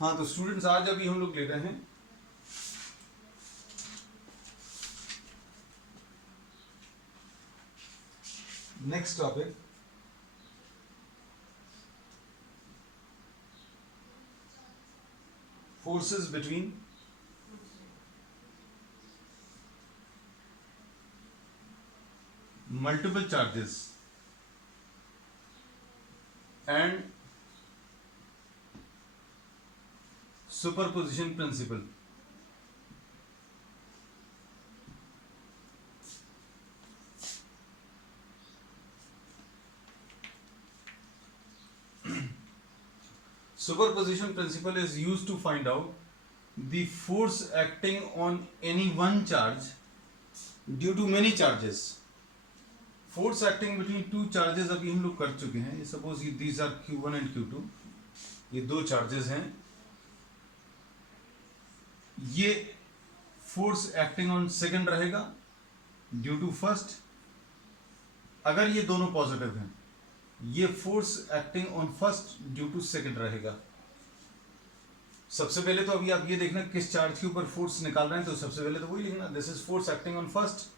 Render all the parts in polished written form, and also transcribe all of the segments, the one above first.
हाँ, तो स्टूडेंट्स आज अभी हम लोग ले रहे हैं next topic, forces between multiple charges and superposition principle. Superposition principle is used to find out the force acting on any one charge due to many charges. Force acting between two charges अभी हम लोग कर चुके हैं. Suppose ये these are Q1 and Q2, ये दो charges हैं. ये फोर्स एक्टिंग ऑन सेकंड रहेगा ड्यू टू फर्स्ट. अगर ये दोनों पॉजिटिव हैं, ये force acting on first due to second रहेगा. सबसे पहले तो अभी आप ये देखना किस चार्ज के ऊपर फोर्स निकाल रहे हैं, तो सबसे पहले तो वही लिखना, this is force acting on first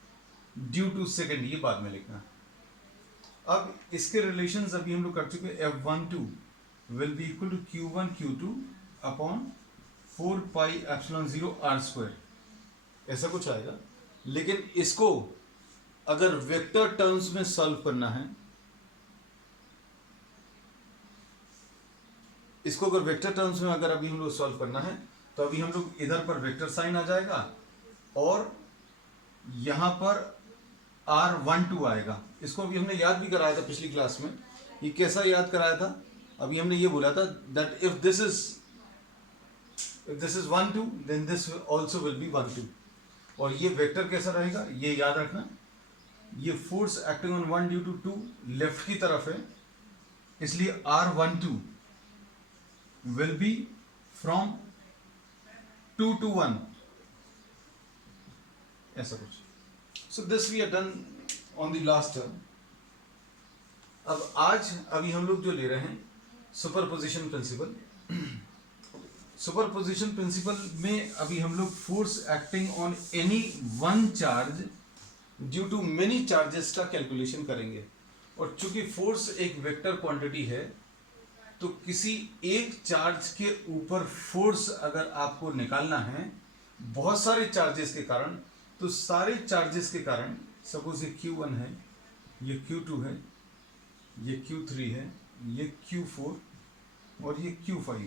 due to second, ये बाद में लिखना. अब इसके रिलेशंस अभी हम लोग कर चुके हैं. F12 will be equal to Q1 Q2 upon 4 pi epsilon 0 R², ऐसा कुछ आएगा. लेकिन इसको अगर वेक्टर टर्म्स में सॉल्व करना है, इसको अगर वेक्टर टर्म्स में अगर अभी हम लोग सॉल्व करना है, तो अभी हम लोग इधर पर वेक्टर साइन आ जाएगा और यहां पर R12 आएगा. इसको अभी हमने याद भी कराया था पिछली क्लास में. ये कैसा याद कराया था? अभी हमने ये बोला था that if this is 1 2 then this also will be 1 2. और ये वेक्टर कैसा रहेगा ये याद रखना. ये force acting on 1 due to 2 left की तरफ है, इसलिए R12 will be from 2 to 1, ऐसा कुछ. So this we are done on the last term. अब आज अभी हम लोग जो ले रहे हैं सुपरपोजिशन प्रिंसिपल. सुपरपोजिशन प्रिंसिपल में अभी हम लोग force acting on any one charge due to many charges का कैलकुलेशन करेंगे. और चूंकि फोर्स एक वेक्टर क्वांटिटी है, तो किसी एक चार्ज के ऊपर फोर्स अगर आपको निकालना है बहुत सारे चार्जेस के कारण, तो सारे चार्जेस के कारण, सपोज ये Q1 है, ये Q2 है, ये Q3 है, ये Q4 और ये Q5.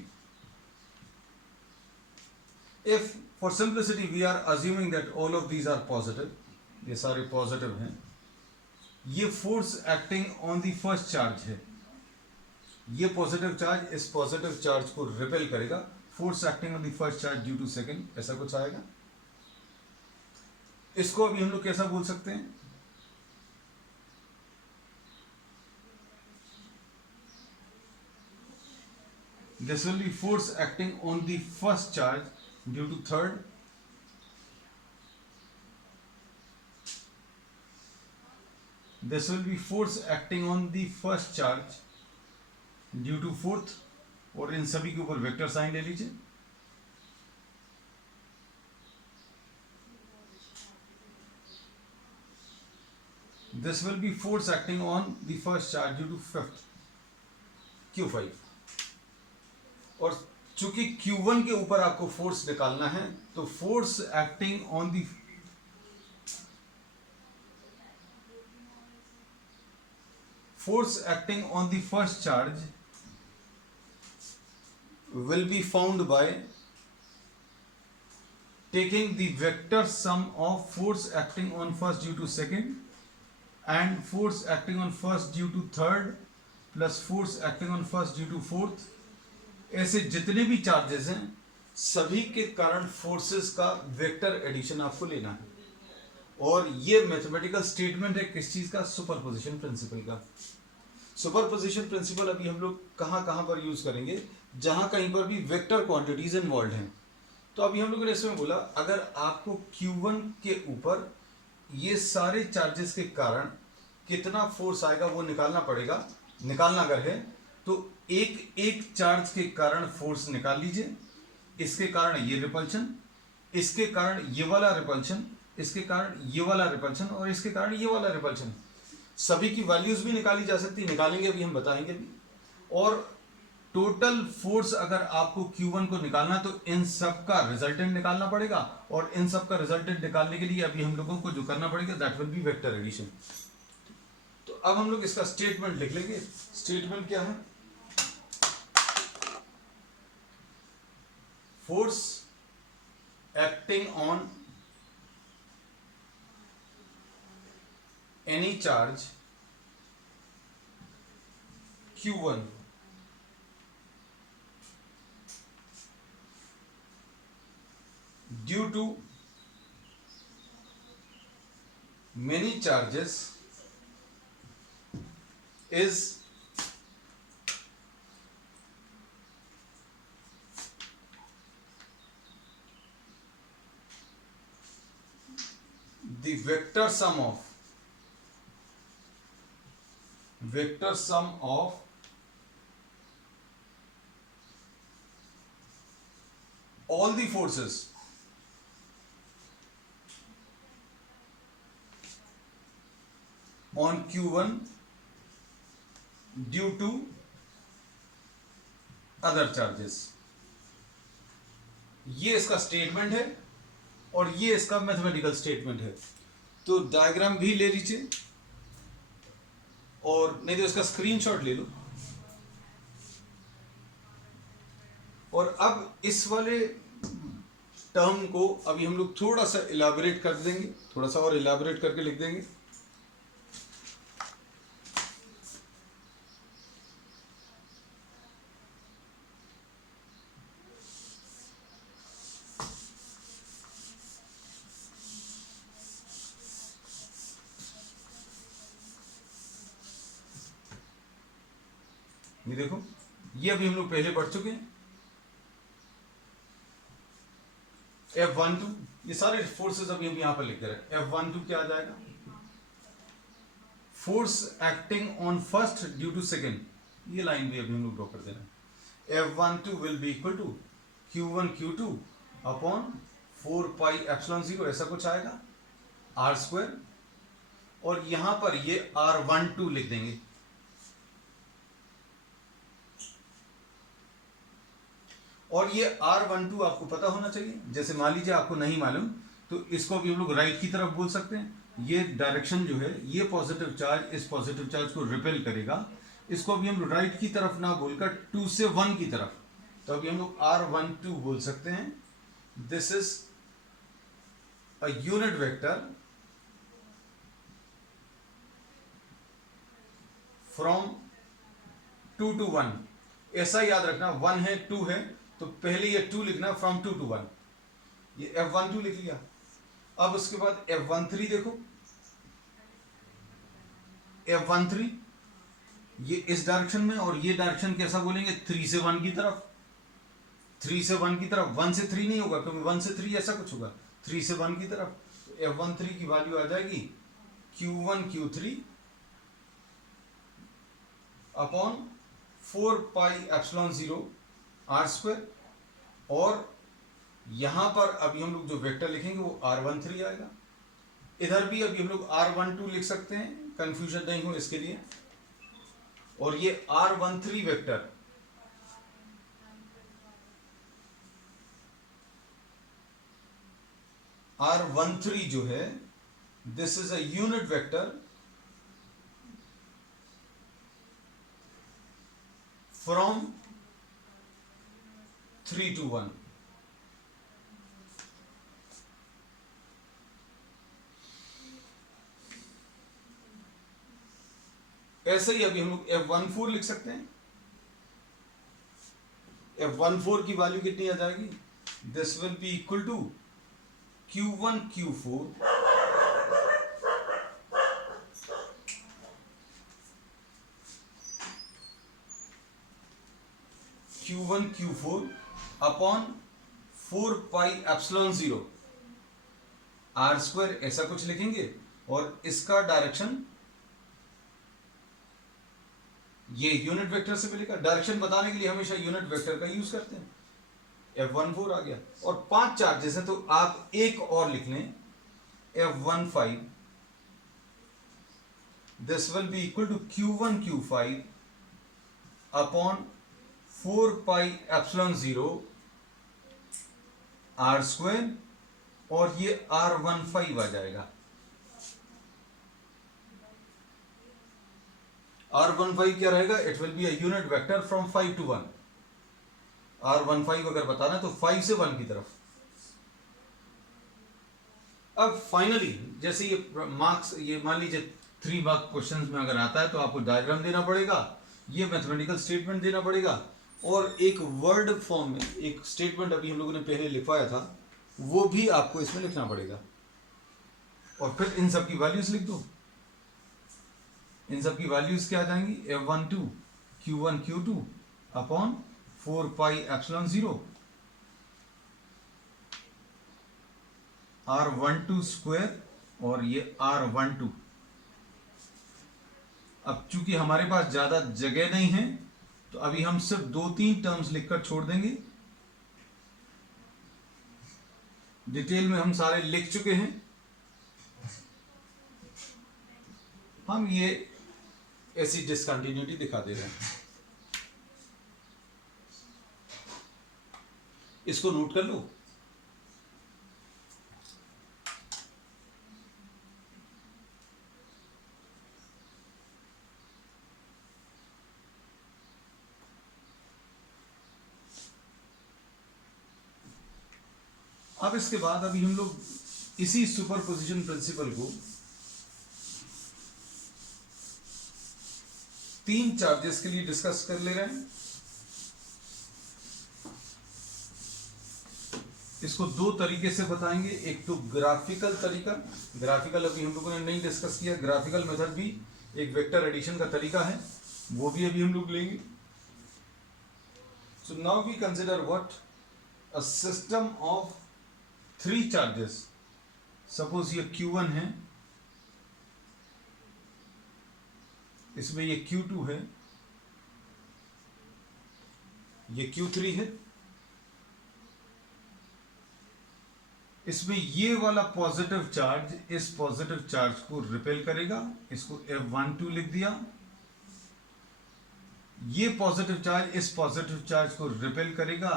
If for simplicity we are assuming that all of these are positive, ये सारे पॉजिटिव हैं, ये force acting on the first charge है. ये पॉजिटिव चार्ज इस पॉजिटिव चार्ज को रिपेल करेगा. Force acting on the first charge due to second, ऐसा कुछ आएगा. इसको अभी हम लोग कैसा बोल सकते हैं? This will be force acting on the first charge due to third. This will be force acting on the first charge due to fourth. और इन सभी के ऊपर वेक्टर साइन ले लीजिए. This will be force acting on the first charge due to fifth Q5. और चूंकि Q1 के ऊपर आपको फोर्स निकालना है, तो force acting on the first charge will be found by taking the vector sum of force acting on first due to second and force acting on first due to third plus force acting on first due to fourth. ऐसे जितने भी charges हैं सभी के कारण forces का vector addition आपको लेना है. और ये मैथमेटिकल स्टेटमेंट है किस चीज का? सुपरपोजिशन प्रिंसिपल का. सुपरपोजिशन प्रिंसिपल अभी हम लोग कहाँ कहाँ पर यूज करेंगे? जहां कहीं पर भी वेक्टर क्वांटिटीज इन्वॉल्व हैं. तो अभी हम लोगों ने इसमें बोला अगर आपको Q1 के ऊपर ये सारे चार्जेस के कारण कितना फोर्स आएगा वो निकालना पड़ेगा. निकालना अगर है तो एक एक चार्ज के कारण फोर्स निकाल लीजिए। इसके कारण ये रिपल्शन, इसके कारण ये वाला रिपल्शन, इसके कारण ये वाला रिपल्शन और इसके कारण ये वाला रिपल्शन। सभी की वैल्यूज भी निकाली जा सकती है, निकालेंगे अभी, हम बताएंगे भी। और टोटल फोर्स अगर आपको Q1 को निकालना तो इन सब का रिजल्टेंट निकालना पड़ेगा, और इन सब का रिजल्टेंट निकालने के लिए अभी हम लोगों को जो करना पड़ेगा that will be vector addition. तो अब हम लोग इसका स्टेटमेंट लिख लेंगे। स्टेटमेंट क्या है? Force acting on any charge Q1 due to many charges is the vector sum of all the forces on Q1 due to other charges। ये इसका स्टेटमेंट है और ये इसका मैथमेटिकल स्टेटमेंट है। तो डायग्राम भी ले लीजिए, और नहीं तो इसका स्क्रीनशॉट ले लो। और अब इस वाले टर्म को अभी हम लोग थोड़ा सा इलाबोरेट कर देंगे, थोड़ा सा और इलाबोरेट करके लिख देंगे। ये देखो, ये अभी हम लोग पहले पढ़ चुके हैं। F12, ये सारे फोर्सेस अभी हम यहां पर लिख दे रहे हैं। F12 क्या आ जाएगा? Force acting on first due to second. ये लाइन भी अभी हम लोग ड्रॉ कर दे रहे हैं। F12 will be equal to Q1 Q2 upon 4 pi epsilon 0, ऐसा कुछ आएगा, R स्क्वायर। और यहां पर ये R12 लिख देंगे। और ये R12 आपको पता होना चाहिए। जैसे मान लीजिए आपको नहीं मालूम, तो इसको भी हम लोग राइट की तरफ बोल सकते हैं। ये डायरेक्शन जो है, ये पॉजिटिव चार्ज इस पॉजिटिव चार्ज को रिपेल करेगा। इसको भी हम लोग राइट की तरफ ना बोलकर 2 से 1 की तरफ, तो अभी हम लोग R12 बोल सकते हैं। This is a unit vector from 2 to 1। ऐसा याद रखना, 1 है 2 है, तो पहले ये 2 लिखना, फ्रॉम 2 to 1। ये F12 लिख लिया। अब उसके बाद F13 देखो, F13 ये इस डायरेक्शन में, और ये डायरेक्शन कैसा बोलेंगे? 3 से 1 की तरफ। 3 से 1 की तरफ, 1 से 3 नहीं होगा, क्योंकि 1 से 3 ऐसा कुछ होगा। 3 से 1 की तरफ, तो F13 की वैल्यू आ जाएगी Q1 Q3 upon 4 pi epsilon 0 R square. और यहां पर अभी हम लोग जो वेक्टर लिखेंगे वो R13 आएगा। इधर भी अभी हम लोग R12 लिख सकते हैं, कंफ्यूजन नहीं हो इसके लिए। और ये R13 वेक्टर R13 जो है, this is a unit vector from 3 to 1। ऐसे ही अभी हम लोग F14 लिख सकते हैं। F14 की वैल्यू कितनी आ जाएगी? This will be equal to Q1 Q4 Q1 Q4 upon 4 pi epsilon 0 R square, ऐसा कुछ लिखेंगे। और इसका डायरेक्शन ये यूनिट वेक्टर से मिलेगा। डायरेक्शन बताने के लिए हमेशा यूनिट वेक्टर का यूज करते हैं। F14 आ गया और 5 चार्जेस है तो आप एक और लिख लें F15, this will be equal to Q1 Q5 upon 4 pi epsilon 0 R square और ये R15 आ जाएगा। R15 क्या रहेगा? It will be a unit vector from 5 to 1। R15 अगर बताना तो 5 से 1 की तरफ। अब फाइनली जैसे ये मार्क्स, ये मान लीजिए 3 मार्क क्वेश्चंस में अगर आता है तो आपको डायग्राम देना पड़ेगा, ये मैथमेटिकल स्टेटमेंट देना पड़ेगा और एक वर्ड फॉर्म में एक स्टेटमेंट अभी हम लोगों ने पहले लिखवाया था वो भी आपको इसमें लिखना पड़ेगा और फिर इन सब की वैल्यूज लिख दो। इन सब की वैल्यूज क्या आ जाएंगी? F12 Q1 Q2 upon 4 pi epsilon 0 R12 square और ये R12। अब चूंकि हमारे पास ज्यादा जगह नहीं है तो अभी हम सिर्फ 2-3 टर्म्स लिखकर छोड़ देंगे। डिटेल में हम सारे लिख चुके हैं। हम ये ऐसी डिसकंटिन्यूटी दिखा दे रहे हैं, इसको नोट कर लो। अब इसके बाद अभी हम लोग इसी सुपरपोजिशन प्रिंसिपल को 3 चार्जेस के लिए डिस्कस कर ले रहे हैं। इसको 2 तरीके से बताएंगे, एक तो ग्राफिकल तरीका, ग्राफिकल अभी हम लोगों ने नहीं डिस्कस किया, ग्राफिकल मेथड भी एक वेक्टर एडिशन का तरीका है, वो भी अभी हम लोग लेंगे। So now we consider what a system of 3 charges. Suppose ये Q1 है, इसमें ये Q2 है, ये Q3 है। इसमें ये वाला पॉजिटिव चार्ज इस पॉजिटिव चार्ज को रिपेल करेगा, इसको F12 लिख दिया। ये पॉजिटिव चार्ज इस पॉजिटिव चार्ज को रिपेल करेगा,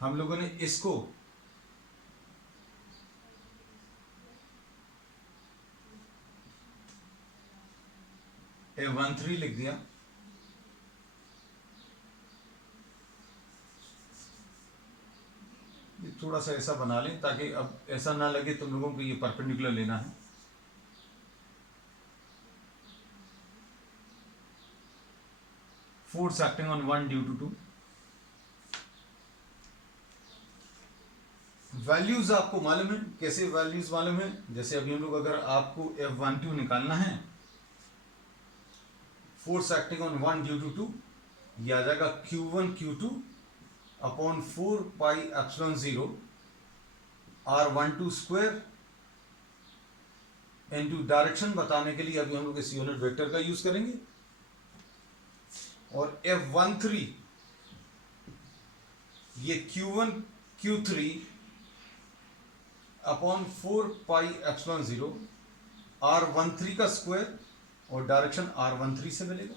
हम लोगों ने इसको F13 लिख दिया। थोड़ा सा ऐसा बना लें ताकि अब ऐसा ना लगे तुम लोगों को ये परपेंडिकुलर लेना है। Force acting on 1 due to 2। Values आपको मालूम है, कैसे वैल्यूज मालूम है? जैसे अभी हम लोग अगर आपको F12 निकालना है, force acting on 1 due to 2, ये आ जाएगा Q1 Q2 upon 4 pi epsilon 0 R12 square into direction बताने के लिए अभी हम लोग इस यूनिट वेक्टर का यूज करेंगे। और F13 ये Q1 Q3 upon 4 pi epsilon 0 R13 का स्क्वायर और डायरेक्शन R13 से मिलेगा।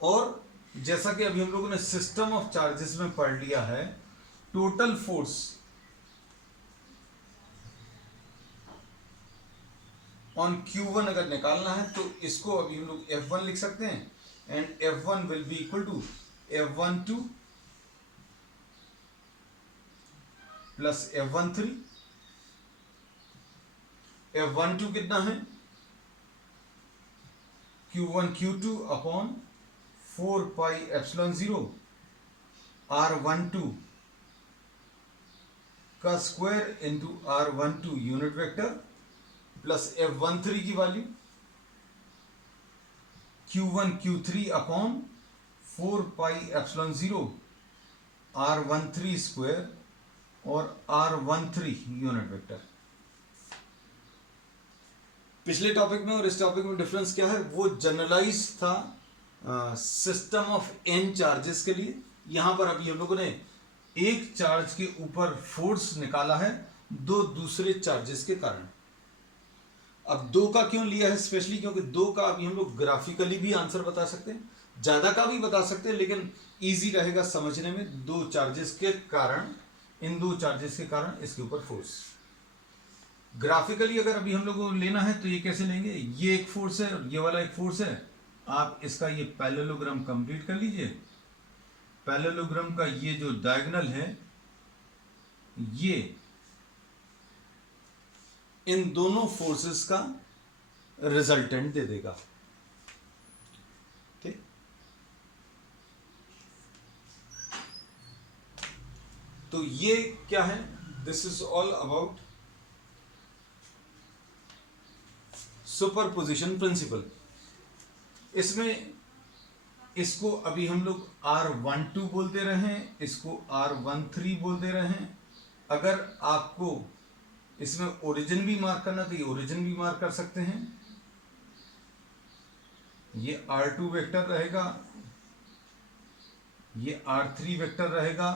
और जैसा कि अभी हम लोगों ने सिस्टम ऑफ चार्जेस में पढ़ लिया है, टोटल फोर्स ऑन Q1 अगर निकालना है तो इसको अभी हम लोग F1 लिख सकते हैं and F1 will be equal to F12 plus F13। F12 कितना है? Q1 Q2 upon 4 pi epsilon 0 R12 का square into R12 unit vector plus F13 की value Q1 Q3 upon 4 pi epsilon 0 R13 square और R13 unit vector. पिछले topic में और इस topic में डिफरेंस क्या है, वो जनरलाइज था सिस्टम ऑफ एन चार्जेस के लिए। यहां पर अभी हम लोगों ने एक चार्ज के ऊपर फोर्स निकाला है दो दूसरे चार्जेस के कारण। अब दो का क्यों लिया है स्पेशली, क्योंकि दो का अभी हम लोग ग्राफिकली भी आंसर बता सकते हैं, ज्यादा का भी बता सकते हैं, लेकिन इजी रहेगा समझने में। दो चार्जेस के कारण, इन दो चार्जेस के कारण इसके ऊपर फोर्स। ग्राफिकली अगर अभी हम लोग को लेना है तो ये कैसे लेंगे, ये एक फोर्स है और ये वाला एक फोर्स है। आप इसका ये पैरेललोग्राम कंप्लीट कर लीजिए। पैरेललोग्राम का ये जो डायगोनल है ये इन दोनों फोर्सेस का रिजल्टेंट दे देगा। ठीक, तो ये क्या है, this is all about superposition principle. इसमें इसको अभी हम लोग R12 बोलते रहे, इसको R13 बोलते रहे। अगर आपको इसमें ओरिजिन भी मार्क करना तो ये ओरिजिन भी मार्क कर सकते हैं। ये R2 वेक्टर रहेगा, ये R3 वेक्टर रहेगा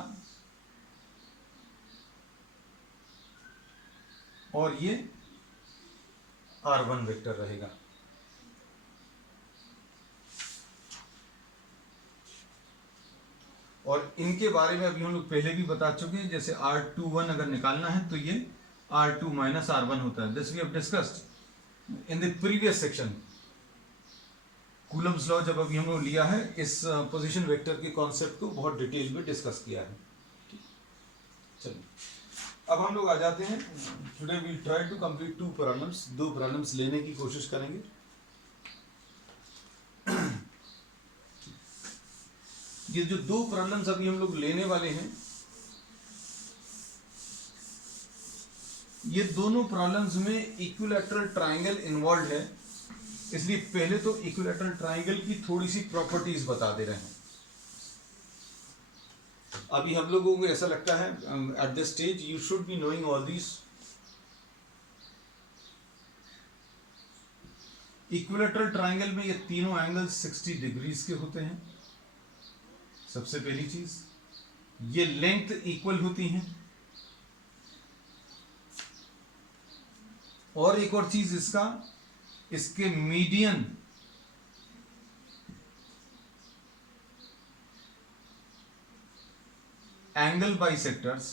और ये R1 वेक्टर रहेगा। और इनके बारे में अभी हम लोग पहले भी बता चुके हैं। जैसे R21 अगर निकालना है तो ये R2 माइनस R1 होता है। This we have discussed in the previous section. Coulomb's law जब अभी हम लोग लिया है, इस पोजीशन वेक्टर के कॉन्सेप्ट को बहुत डिटेल में डिस्कस किया है। चलिए अब हम लोग आ जाते हैं। Today we will try to complete 2 problems. 2 problems लेने की कोशिश करेंगे। ये जो 2 प्रॉब्लम्स अभी हम लोग लेने वाले हैं, ये दोनों प्रॉब्लम्स में इक्विलैटरल ट्रायंगल इन्वॉल्व है, इसलिए पहले तो इक्विलैटरल ट्रायंगल की थोड़ी सी प्रॉपर्टीज बता दे रहे हैं। अभी हम लोगों को ऐसा लगता है at this stage you should be knowing all these. Equilateral triangle में ये तीनों एंगल्स 60 डिग्रीज के होते हैं। सबसे पहली चीज, ये लेंथ इक्वल होती हैं। और एक और चीज इसके median angle bisectors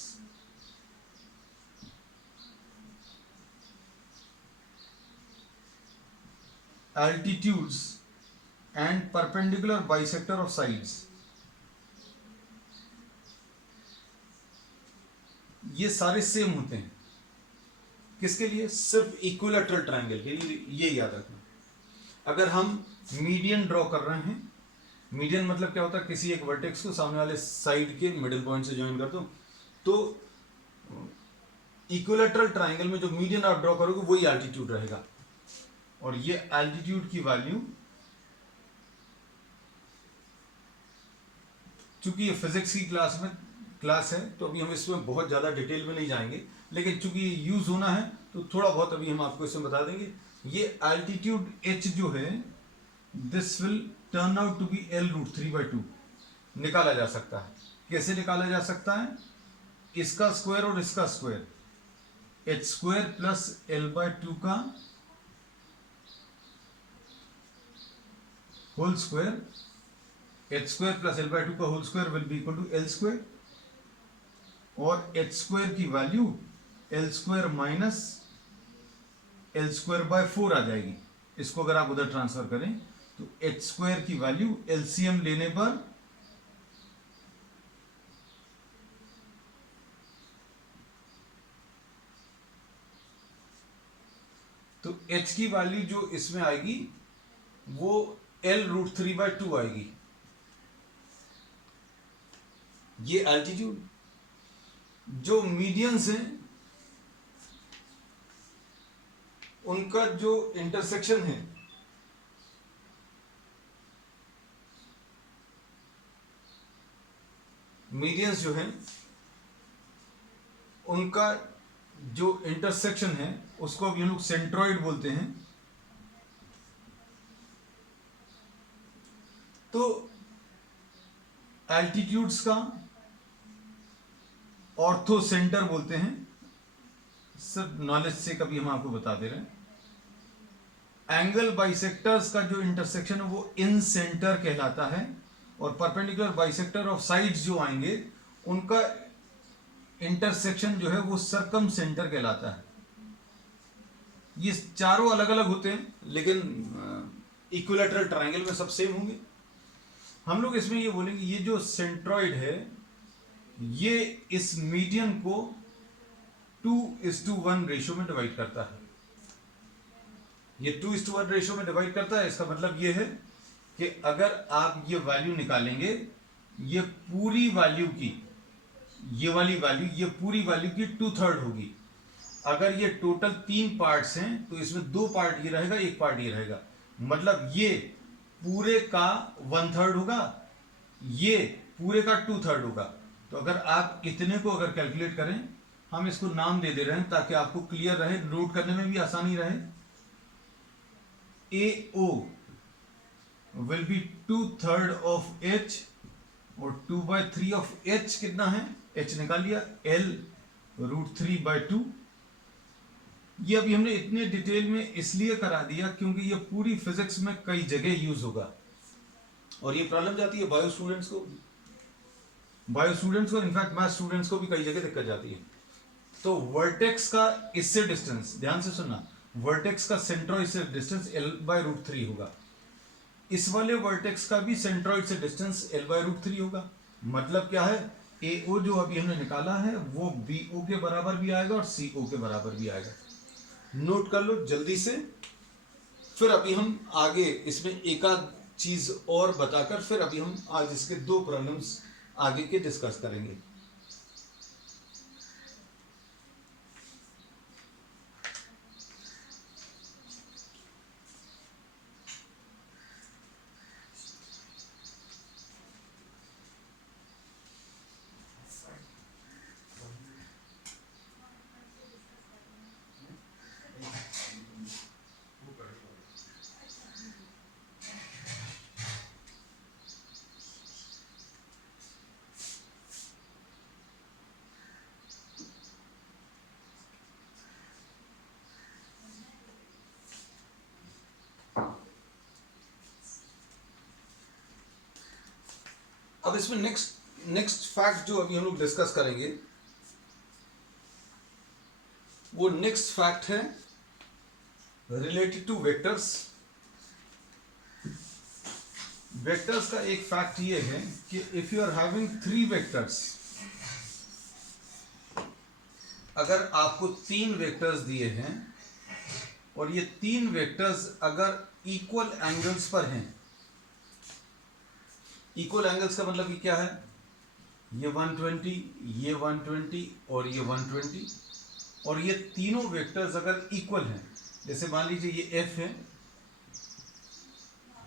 altitudes and perpendicular bisector of sides, ये सारे सेम होते हैं। किसके लिए, सिर्फ इक्विलैटरल ट्रायंगल के लिए। ये याद रखना। अगर हम मीडियन ड्रॉ कर रहे हैं, मीडियन मतलब क्या होता है, किसी एक वर्टेक्स को सामने वाले साइड के मिडिल पॉइंट से ज्वाइन कर दो, तो इक्विलैटरल ट्रायंगल में जो मीडियन आप ड्रॉ करोगे वही एल्टीट्यूड रहेगा। और ये एल्टीट्यूड की वैल्यू, चूंकि ये फिजिक्स की क्लास है तो अभी हम इसमें बहुत ज्यादा डिटेल में नहीं जाएंगे, लेकिन चूंकि ये यूज होना है तो थोड़ा बहुत अभी हम आपको इसमें बता देंगे। ये एल्टीट्यूड h जो है, this will turn out to be L√3/2 निकाला जा सकता है। कैसे निकाला जा सकता है, इसका स्क्वायर और इसका स्क्वायर, h² प्लस L/2 का whole square, h² plus L/2 का whole square will be equal to L², और h² की वैल्यू L² माइनस L²/4 आ जाएगी। इसको अगर आप उधर ट्रांसफर करें तो h² की वैल्यू LCM लेने पर तो h की वैल्यू जो इसमें आएगी वो L√3/2 आएगी। ये एल्टीट्यूड, जो मीडियंस हैं उनका जो इंटरसेक्शन है, मीडियंस जो है उनका जो इंटरसेक्शन है उसको हम लोग सेंट्रॉइड बोलते हैं। तो एल्टीट्यूड्स का ऑर्थो सेंटर बोलते हैं, सिर्फ नॉलेज से कभी हम आपको बता दे रहे हैं। एंगल बाइसेक्टर्स का जो इंटरसेक्शन है वो इन सेंटर कहलाता है, और परपेंडिकुलर बाइसेक्टर ऑफ साइड्स जो आएंगे उनका इंटरसेक्शन जो है वो सर्कम सेंटर कहलाता है। ये चारों अलग अलग होते हैं, लेकिन इक्विलैटरल ट्रायंगल में सब सेम होंगे। हम लोग इसमें ये बोलेंगे ये जो सेंट्रॉइड है ये इस मीडियन को 2:1 रेशियो में डिवाइड करता है। ये 2:1 रेशियो में डिवाइड करता है। इसका मतलब ये है कि अगर आप ये वैल्यू निकालेंगे, ये पूरी वैल्यू की, ये वाली वैल्यू, ये पूरी वैल्यू की 2/3 होगी। अगर ये टोटल 3 पार्ट्स हैं तो इसमें 2 पार्ट ये रहेगा, 1 पार्ट ये रहेगा। मतलब ये पूरे का 1/3 होगा, ये पूरे का 2/3 होगा। तो अगर आप इतने को अगर कैलकुलेट करें, हम इसको नाम दे रहे हैं ताकि आपको क्लियर रहे, नोट करने में भी आसानी रहे। AO will be 2/3 of H, और 2/3 ऑफ H कितना है, H निकाल लिया, L √3/2। ये अभी हमने इतने डिटेल में इसलिए करा दिया क्योंकि ये पूरी फिजिक्स में कई जगह यूज होगा, और ये प्रॉब्लम जाती है बायो स्टूडेंट्स को, इनफैक्ट मैथ स्टूडेंट्स को भी कई जगह दिक्कत जाती है। तो वर्टेक्स का इससे डिस्टेंस, ध्यान से सुनना, वर्टेक्स का सेंट्रॉइड से डिस्टेंस L/√3 होगा। इस वाले वर्टेक्स का भी सेंट्रॉइड से डिस्टेंस L/√3 होगा। मतलब क्या है, AO जो अभी हमने निकाला है वो BO के बराबर भी आएगा और CO के बराबर भी आएगा। नोट कर लो जल्दी से, फिर अभी हम आगे इसमें एक आध चीज और बताकर फिर अभी हम आज इसके 2 प्रॉब्लम्स आगे के डिस्कस करेंगे। अब इसमें नेक्स्ट फैक्ट जो अभी हम लोग डिस्कस करेंगे, वो नेक्स्ट फैक्ट है रिलेटेड टू वेक्टर्स। वेक्टर्स का एक फैक्ट ये है कि if you are having 3 vectors, अगर आपको 3 वेक्टर्स दिए हैं और ये 3 वेक्टर्स अगर इक्वल एंगल्स पर हैं, इक्वल एंगल्स का मतलब कि क्या है, ये 120, ये 120 और ये 120, और ये तीनों वेक्टर्स अगर इक्वल हैं, जैसे मान लीजिए ये F है,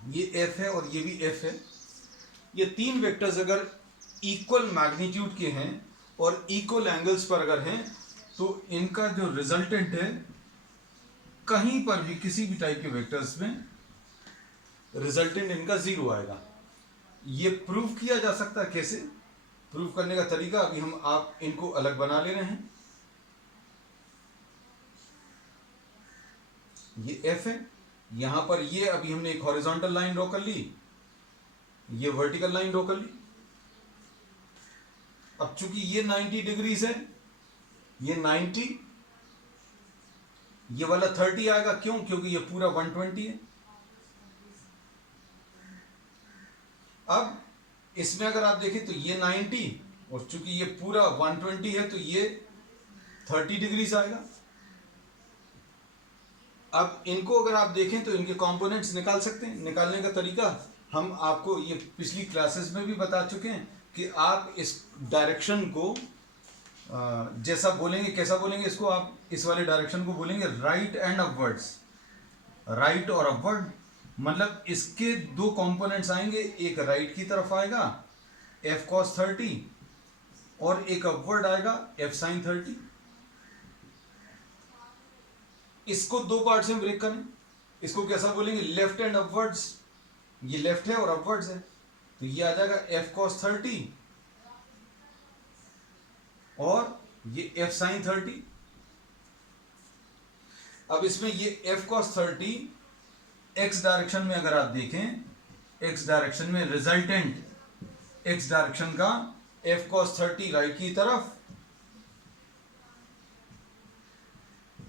ये F है और ये भी F है, ये 3 वेक्टर्स अगर इक्वल मैग्नीट्यूड के हैं और इक्वल एंगल्स पर अगर हैं, तो इनका जो रिजल्टेंट है कहीं पर भी किसी भी टाइप के वेक्टर्स में रिजल्टेंट इनका 0 आएगा। ये प्रूव किया जा सकता है। कैसे प्रूव करने का तरीका अभी हम आप इनको अलग बना ले रहे हैं। ये F है, यहां पर ये अभी हमने एक हॉरिजॉन्टल लाइन ड्रॉ कर ली, ये वर्टिकल लाइन ड्रॉ कर ली। अब चूंकि ये 90 डिग्रीज है, ये 90, ये वाला 30 आएगा। क्यों? क्योंकि ये पूरा 120 है। अब इसमें अगर आप देखें तो ये 90 और चूंकि ये पूरा 120 है तो ये 30 डिग्रीज आएगा। अब इनको अगर आप देखें तो इनके कंपोनेंट्स निकाल सकते हैं। निकालने का तरीका हम आपको ये पिछली क्लासेस में भी बता चुके हैं कि आप इस डायरेक्शन को जैसा बोलेंगे, कैसा बोलेंगे इसको, आप इस वाले डायरेक्शन को बोलेंगे राइट एंड अपवर्ड्स। राइट और अपवर्ड मतलब इसके 2 कंपोनेंट्स आएंगे, एक राइट की तरफ आएगा F cos 30 और एक अपवर्ड आएगा F sin 30। इसको 2 पार्ट में ब्रेक करें, इसको कैसा बोलेंगे, लेफ्ट एंड अपवर्ड्स। ये लेफ्ट है और अपवर्ड्स है। तो ये आ जाएगा F cos 30 और ये F sin 30। अब इसमें ये F cos 30 x डायरेक्शन में अगर आप देखें, x डायरेक्शन में रिजल्टेंट x डायरेक्शन का F cos 30 राइट की तरफ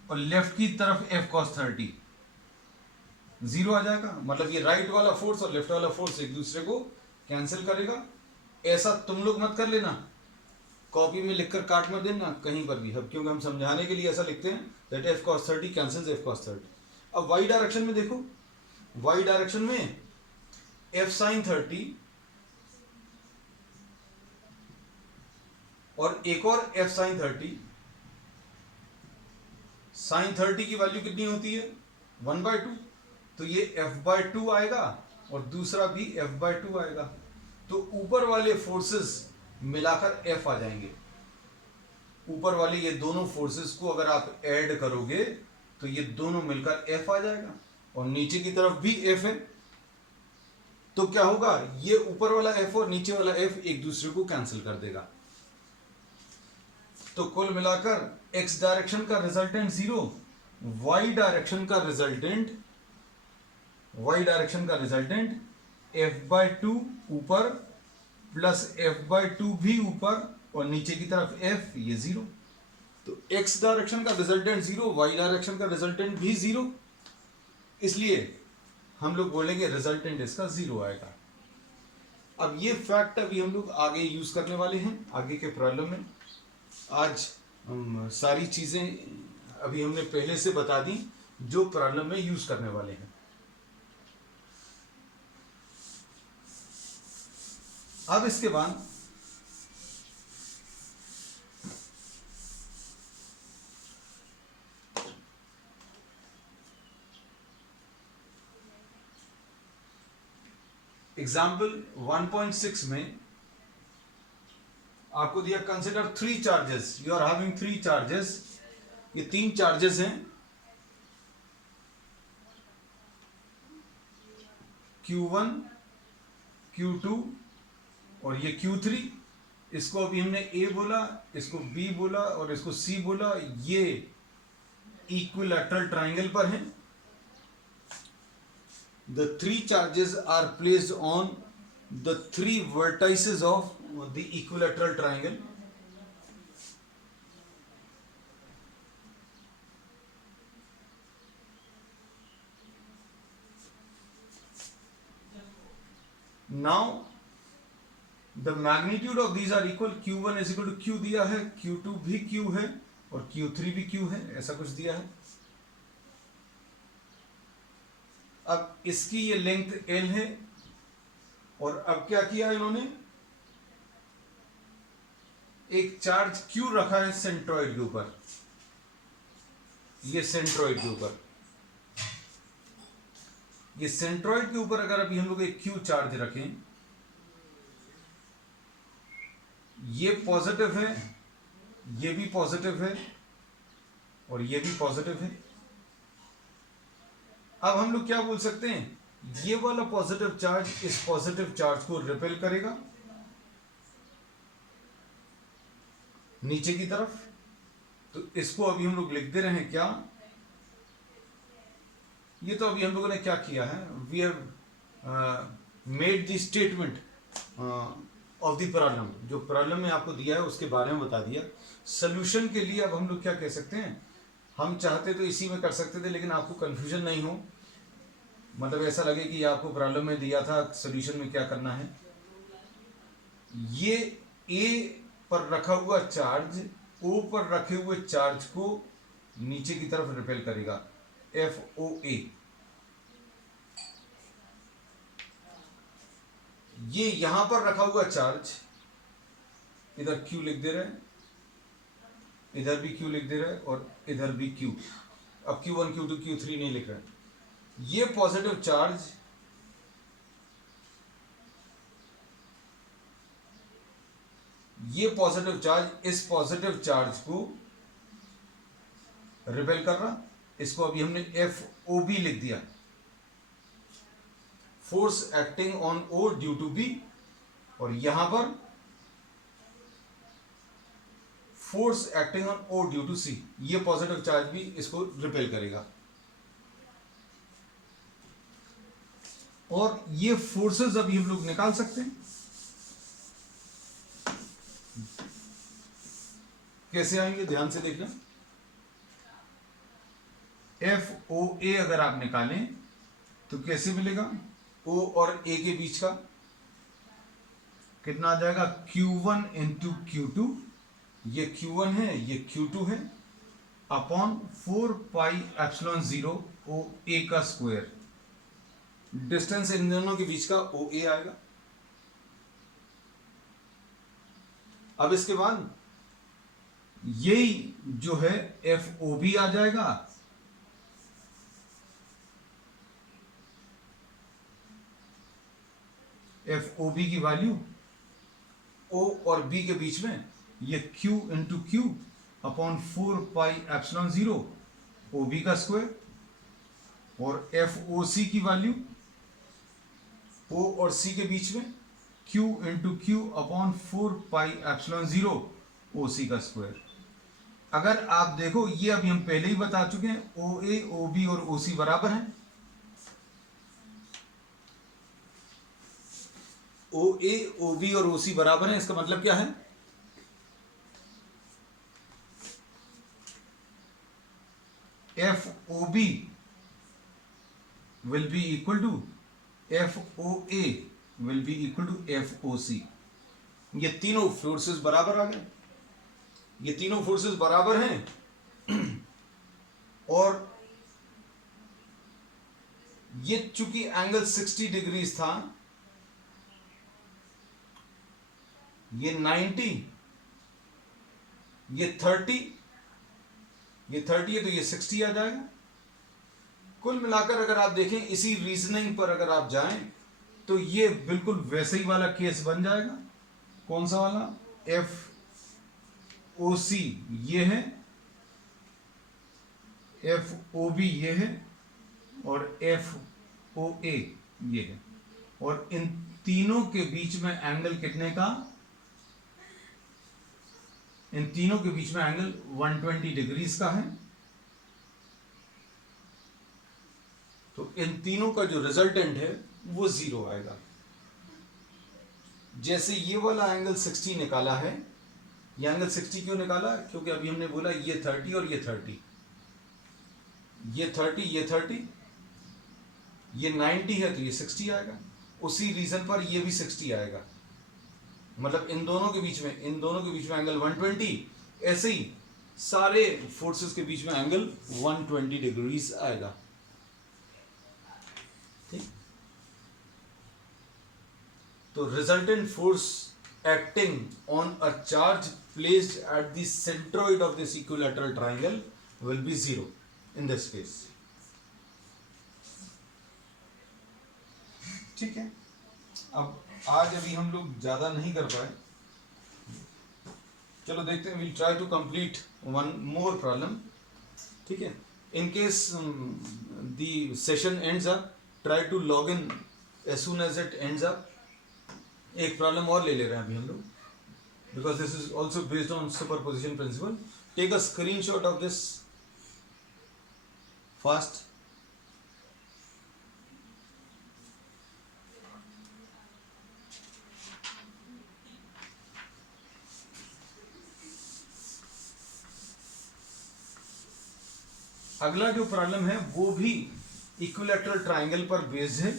और लेफ्ट की तरफ F cos 30 जीरो आ जाएगा। मतलब ये राइट वाला फोर्स और लेफ्ट वाला फोर्स एक दूसरे को कैंसिल करेगा। ऐसा तुम लोग मत कर लेना, कॉपी में लिखकर काट मत देना कहीं पर भी, अब क्योंकि हम समझाने के लिए ऐसा लिखते हैं that F cos 30 cancels F cos 30। अब y डायरेक्शन में देखो, y डायरेक्शन में F sin 30 और एक और F sin 30। sin 30 की वैल्यू कितनी होती है 1/2, तो ये F/2 आएगा और दूसरा भी F/2 आएगा। तो ऊपर वाले फोर्सेस मिलाकर F आ जाएंगे। ऊपर वाले ये दोनों फोर्सेस को अगर आप ऐड करोगे तो ये दोनों मिलकर F आ जाएगा और नीचे की तरफ भी F है। तो क्या होगा, ये ऊपर वाला F और नीचे वाला F एक दूसरे को कैंसिल कर देगा। तो कुल मिलाकर x डायरेक्शन का रिजल्टेंट 0, y डायरेक्शन का रिजल्टेंट F/2 ऊपर प्लस F/2 भी ऊपर और नीचे की तरफ F, ये 0। तो x डायरेक्शन का रिजल्टेंट 0, y डायरेक्शन का रिजल्टेंट भी 0, इसलिए हम लोग बोलेंगे रिजल्टेंट इसका 0 आएगा। अब ये फैक्ट अभी हम लोग आगे यूज करने वाले हैं आगे के प्रॉब्लम में। आज सारी चीजें अभी हमने पहले से बता दी जो प्रॉब्लम में यूज करने वाले हैं। अब इसके बाद एग्जाम्पल 1.6 में आपको दिया consider 3 charges, you are having 3 charges. ये 3 चार्जेस हैं Q1, Q2 और ये Q3। इसको अभी हमने A बोला, इसको B बोला और इसको C बोला। ये इक्विलैटरल ट्राइंगल पर हैं। The 3 charges are placed on the 3 vertices of the equilateral triangle. Now the magnitude of these are equal. Q1 is equal to Q दिया है, Q2 भी Q है और Q3 भी Q है, ऐसा कुछ दिया है। अब इसकी ये लेंथ L है और अब क्या किया इन्होंने, एक चार्ज Q रखा है सेंट्रॉइड के ऊपर, ये सेंट्रॉइड के ऊपर, ये सेंट्रॉइड के ऊपर अगर अभी हम लोग एक Q चार्ज रखें, ये पॉजिटिव है, ये भी पॉजिटिव है और ये भी पॉजिटिव है। अब हम लोग क्या बोल सकते हैं, ये वाला पॉजिटिव चार्ज इस पॉजिटिव चार्ज को रिपेल करेगा नीचे की तरफ। तो इसको अभी हम लोग लिख दे रहे हैं क्या, ये तो अभी हम लोगों ने क्या किया है, we have made the statement of the problem. जो प्रॉब्लम में आपको दिया है उसके बारे में बता दिया। सॉल्यूशन के लिए अब हम लोग क्या कह सकते हैं, हम चाहते तो इसी में कर सकते थे, लेकिन आपको कंफ्यूजन नहीं हो, मतलब ऐसा लगे कि आपको प्रॉब्लम में दिया था सॉल्यूशन में क्या करना है। ये ए पर रखा हुआ चार्ज ओ पर रखे हुए चार्ज को नीचे की तरफ रिपेल करेगा, FOA। ये यहां पर रखा हुआ चार्ज, इधर Q लिख दे रहे हैं, इधर भी Q लिख दे रहे हैं और इधर भी Q। अब Q1, Q2, Q3 नहीं लिख रहे। ये पॉजिटिव चार्ज इस पॉजिटिव चार्ज को रिपेल कर रहा, इसको अभी हमने FOB लिख दिया, force acting on O due to B और यहां पर force acting on O due to C, ये पॉजिटिव चार्ज भी इसको रिपेल करेगा। और ये फोर्सेस अभी हम लोग निकाल सकते हैं। कैसे आएंगे ध्यान से देखना। एफ ओ ए अगर आप निकालें तो कैसे मिलेगा, ओ और ए के बीच का कितना आ जाएगा, Q1 इंटू Q2, ये Q1 है ये Q2 है, अपॉन 4πε0 ओ ए का स्क्वायर। डिस्टेंस इन दोनों के बीच का ओ ए आएगा। अब इसके बाद यही जो है एफ ओ बी आ जाएगा, एफ ओ बी की वैल्यू ओ और बी के बीच में ये Q into Q upon 4πε0 O B का स्क्वायर, और एफ ओ सी की वैल्यू ओ और सी के बीच में Q into Q upon 4πε0 O C का स्क्वायर। अगर आप देखो ये अभी हम पहले ही बता चुके हैं, ओ ए ओ बी और ओ सी बराबर हैं। ओ ए ओ बी और ओ सी बराबर है, इसका मतलब क्या है, F O B will be equal to F O A will be equal to F O C. ये तीनों फोर्सेस बराबर आ गए, ये तीनों फोर्सेस बराबर हैं। और ये चूंकि एंगल 60 डिग्रीज था, ये 90, ये 30, ये 30 है तो ये 60 आ जाएगा। कुल मिलाकर अगर आप देखें इसी रीजनिंग पर अगर आप जाएं तो ये बिल्कुल वैसे ही वाला केस बन जाएगा। कौन सा वाला, एफ ओ सी ये है, एफ ओ बी ये है, और एफ ओ ए ये है, और इन तीनों के बीच में एंगल कितने का, इन तीनों के बीच में एंगल 120 डिग्रीज का है। तो इन तीनों का जो रिजल्टेंट है वो 0 आएगा। जैसे ये वाला एंगल 60 निकाला है, ये एंगल 60 क्यों निकाला, क्योंकि अभी हमने बोला ये 30 और ये 30, ये 30 ये 30, ये 90 है तो ये 60 आएगा। उसी रीजन पर ये भी 60 आएगा, मतलब इन दोनों के बीच में, इन दोनों के बीच में एंगल 120, ऐसे ही सारे फोर्सेस के बीच में एंगल 120 डिग्रीज आएगा। ठीक, तो resultant force acting on a charge placed at the centroid of this equilateral triangle will be 0 in this case. ठीक है, अब आज अभी हम लोग ज्यादा नहीं कर पाए, चलो देखते हैं, will try to complete one more problem. ठीक है, in case the session ends up, try to log in as soon as it ends up. एक प्रॉब्लम और ले रहे हैं अभी हम लोग, because this is also based on superposition principle. Take a screenshot of this fast. अगला जो प्रॉब्लम है वो भी इक्विलैटरल ट्रायंगल पर बेस्ड है।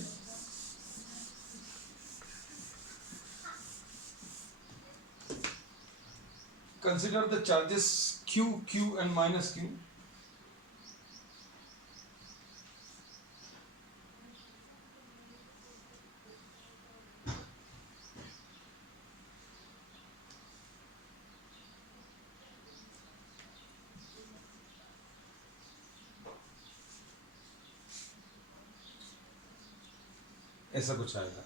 Consider the charges Q, Q and minus Q. ऐसा कुछ आएगा।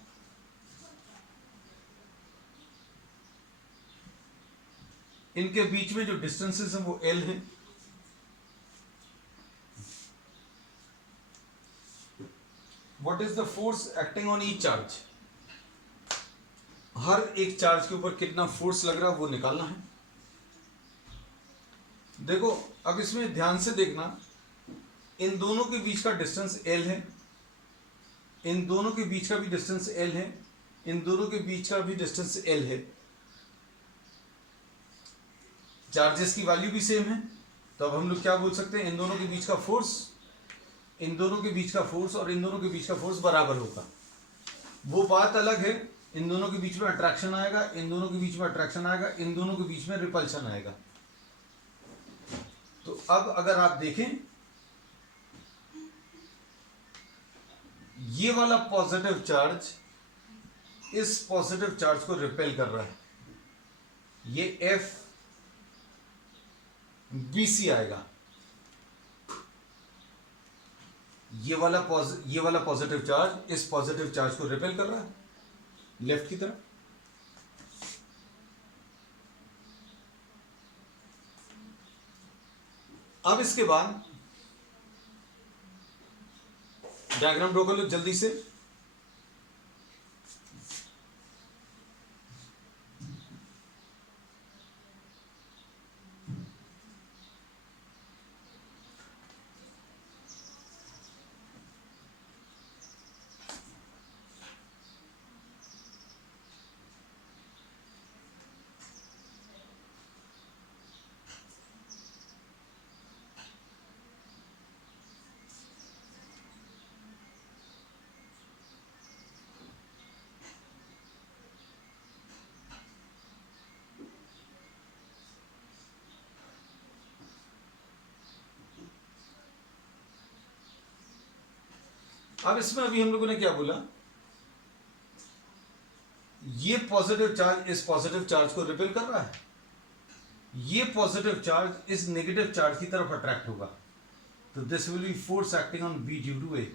इनके बीच में जो डिस्टेंसेस हैं वो L है। What is the force acting on each charge? हर एक चार्ज के ऊपर कितना फोर्स लग रहा है वो निकालना है। देखो अब इसमें ध्यान से देखना, इन दोनों के बीच का डिस्टेंस L है, इन दोनों के बीच का भी डिस्टेंस L है, इन दोनों के बीच का भी डिस्टेंस L है। चार्जेस की वैल्यू भी सेम है, तो अब हम लोग क्या बोल सकते हैं, इन दोनों के बीच का फोर्स, इन दोनों के बीच का फोर्स और इन दोनों के बीच का फोर्स बराबर होगा। वो बात अलग है, इन दोनों के बीच में अट्रैक्शन आएगा, इन दोनों के बीच में अट्रैक्शन आएगा, इन दोनों के बीच में रिपल्शन आएगा। तो अब अगर आप देखें, ये वाला पॉजिटिव चार्ज इस पॉजिटिव चार्ज को रिपेल कर रहा है, ये एफ BC आएगा। ये वाला पॉजिटिव चार्ज इस पॉजिटिव चार्ज को रिपेल कर रहा है लेफ्ट की तरफ। अब इसके बाद डायग्राम ड्रॉ कर लो जल्दी से। अब इसमें अभी हम लोगों ने क्या बोला, ये पॉजिटिव चार्ज इस पॉजिटिव चार्ज को रिपेल कर रहा है, ये पॉजिटिव चार्ज इस नेगेटिव चार्ज की तरफ अट्रैक्ट होगा, तो this will be force acting on B due to A।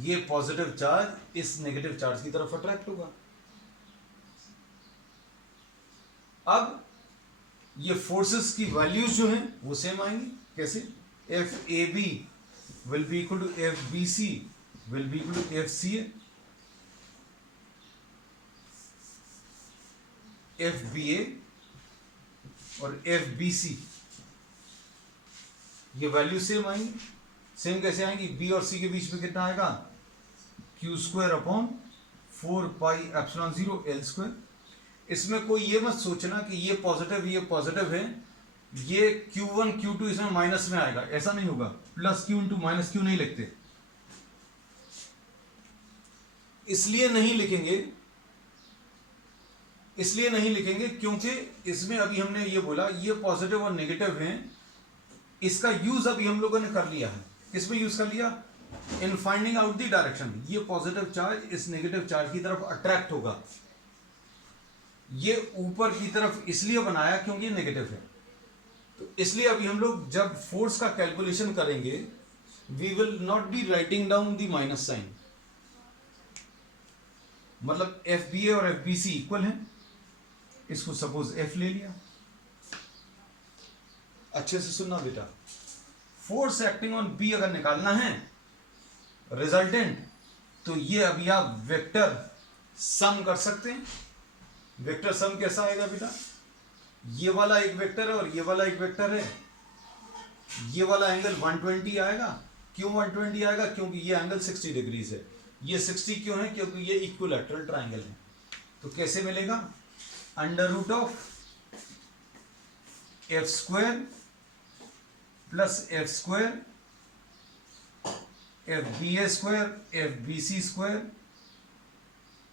ये पॉजिटिव चार्ज इस नेगेटिव चार्ज की तरफ अट्रैक्ट होगा। अब ये फोर्सेस की वैल्यूज जो हैं वो सेम आएंगी। कैसे? FAB will be equal to FBC will be equal to FCA, FBA और FBC, ये वैल्यू सेम आएंगी। सेम कैसे आएंगी? B और C के बीच में कितना आएगा? Q square upon 4πε0 L square. इसमें कोई ये मत सोचना कि ये पॉजिटिव है, ये Q1 Q2 इसमें माइनस में आएगा, ऐसा नहीं होगा। Plus Q into minus Q नहीं लिखते, इसलिए नहीं लिखेंगे क्योंकि इसमें अभी हमने ये बोला ये पॉजिटिव और नेगेटिव हैं, इसका यूज अभी हम लोगों ने कर लिया है। किसमें यूज कर लिया? In finding out the direction. ये पॉजिटिव चार्ज इस नेगेटिव चार्ज की तरफ अट्रैक्ट होगा, ये ऊपर की तरफ इसलिए बनाया क्योंकि ये नेगेटिव है। तो इसलिए अभी हम लोग जब फोर्स का कैलकुलेशन करेंगे, we will not be writing down the minus sign, मतलब FBA और FBC इक्वल है, इसको सपोज F ले लिया। अच्छे से सुनना बेटा, फोर्स एक्टिंग ऑन B अगर निकालना है रिजल्टेंट, तो ये अभी आप वेक्टर सम कर सकते हैं। वेक्टर सम कैसा आएगा बेटा? ये वाला एक वेक्टर है और ये वाला एक वेक्टर है, ये वाला एंगल 120 आएगा। क्यों 120 आएगा? क्योंकि ये एंगल 60 डिग्रीज है। ये 60 क्यों है? क्योंकि ये इक्विलैटरल ट्राइंगल है। तो कैसे मिलेगा? Under root of F square plus F square FBA square FBC square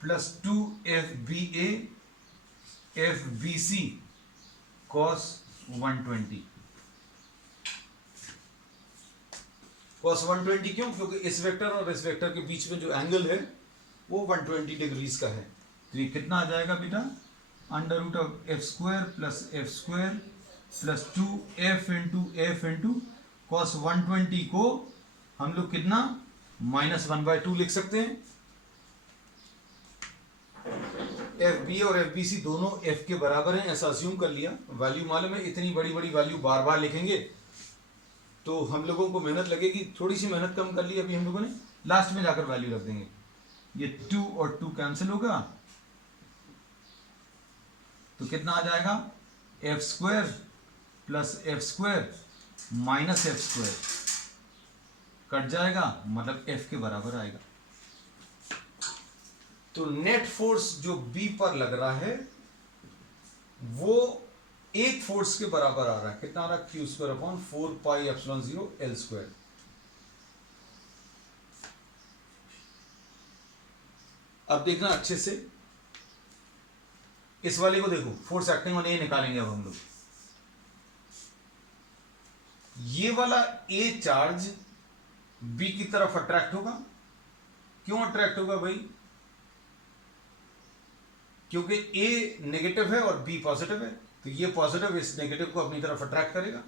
plus 2FBA FBC cos 120। cos 120 क्यों? क्योंकि इस वेक्टर और इस वेक्टर के बीच में जो एंगल है वो 120 डिग्रीज का है। तो ये कितना आ जाएगा बेटा? Under root of F square plus F square plus 2F into cos 120 को हम लोग कितना -1/2 लिख सकते हैं। FBA और FBC दोनों F के बराबर हैं, ऐसा अज्यूम कर लिया। वैल्यू मालूम है, इतनी बड़ी बड़ी वैल्यू बार बार लिखेंगे तो हम लोगों को मेहनत लगेगी। थोड़ी सी मेहनत कम कर ली अभी हम लोगों ने, लास्ट में जाकर वैल्यू रख देंगे। ये 2 और 2 कैंसिल होगा, तो कितना आ जाएगा, F square plus F square minus F square cut जाएगा, मतलब एफ के बराबर आएगा। तो नेट फोर्स जो बी पर लग रहा है वो एक फोर्स के बराबर आ रहा है, कितना आ रहा है, Q square upon 4 pi epsilon 0 L square. अब देखना अच्छे से, इस वाले को देखो, फोर्स एक्टिंग ऑन ए निकालेंगे अब हम लोग। ये वाला ए चार्ज बी की तरफ अट्रैक्ट होगा। क्यों अट्रैक्ट होगा भाई, क्योंकि ए नेगेटिव है और बी पॉजिटिव है, तो ये पॉजिटिव इस नेगेटिव को अपनी तरफ अट्रैक्ट करेगा।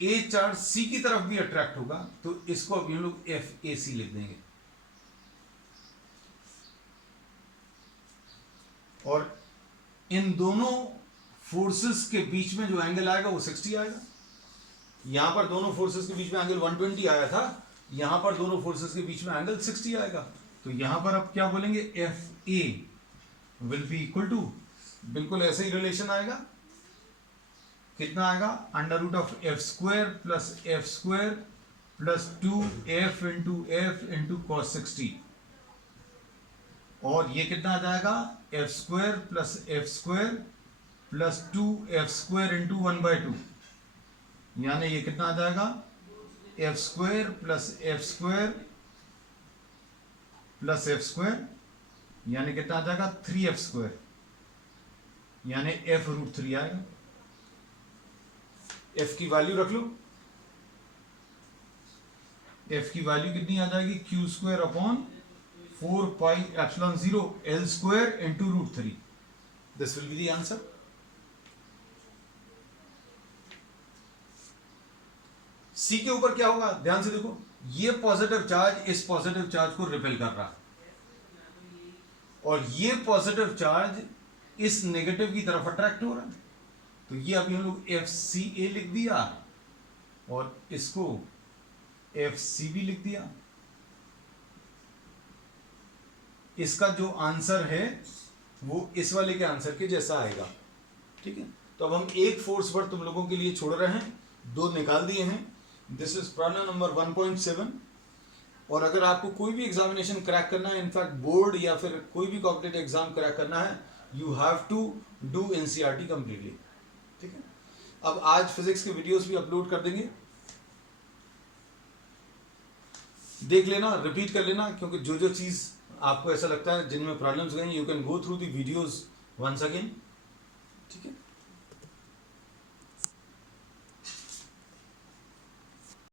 ए चार्ज सी की तरफ भी अट्रैक्ट होगा, तो इसको अभी हम लोग एफ ए सी लिख देंगे। और इन दोनों फोर्सेस के बीच में जो एंगल आएगा वो 60 आएगा। यहां पर दोनों फोर्सेस के बीच में एंगल 120 आया था, यहां पर दोनों फोर्सेस के बीच में एंगल 60 आएगा। तो यहां पर अब क्या बोलेंगे, F A will be equal to, बिल्कुल ऐसे ही रिलेशन आएगा, कितना आएगा, under root of F square plus 2f into cos 60, और ये कितना आ जाएगा, F square plus 2f square into 1/2, यानी ये कितना आ जाएगा, F square plus F square यानी कितना आ जाएगा, 3f स्क्वायर, यानी f रूट 3 आएगा। f की वैल्यू रख लो, f की वैल्यू कितनी आ जाएगी, Q square upon 4 pi epsilon 0 L square into root 3। This will be the answer. C के ऊपर क्या होगा, ध्यान से देखो, ये पॉजिटिव चार्ज इस पॉजिटिव चार्ज को रिपेल कर रहा है, और ये पॉजिटिव चार्ज इस नेगेटिव की तरफ अट्रैक्ट हो रहा है। तो ये अभी हम लोग एफ सी ए लिख दिया और इसको एफ सी बी लिख दिया। इसका जो आंसर है वो इस वाले के आंसर के जैसा आएगा, ठीक है। तो अब हम एक फोर्स पर तुम लोगों के लिए छोड़ रहे हैं, 2 निकाल दिए हैं। This is problem number 1.7। और अगर आपको कोई भी एग्जामिनेशन क्रैक करना है, इनफैक्ट बोर्ड या फिर कोई भी कॉम्पिटिटिव एग्जाम क्रैक करना है, you have to do NCERT completely, ठीक है। अब आज फिजिक्स के वीडियोस भी अपलोड कर देंगे, देख लेना, रिपीट कर लेना, क्योंकि जो जो चीज आपको ऐसा लगता है जिनमें प्रॉब्लम्स गई, you can go through the videos once again, ठीक है।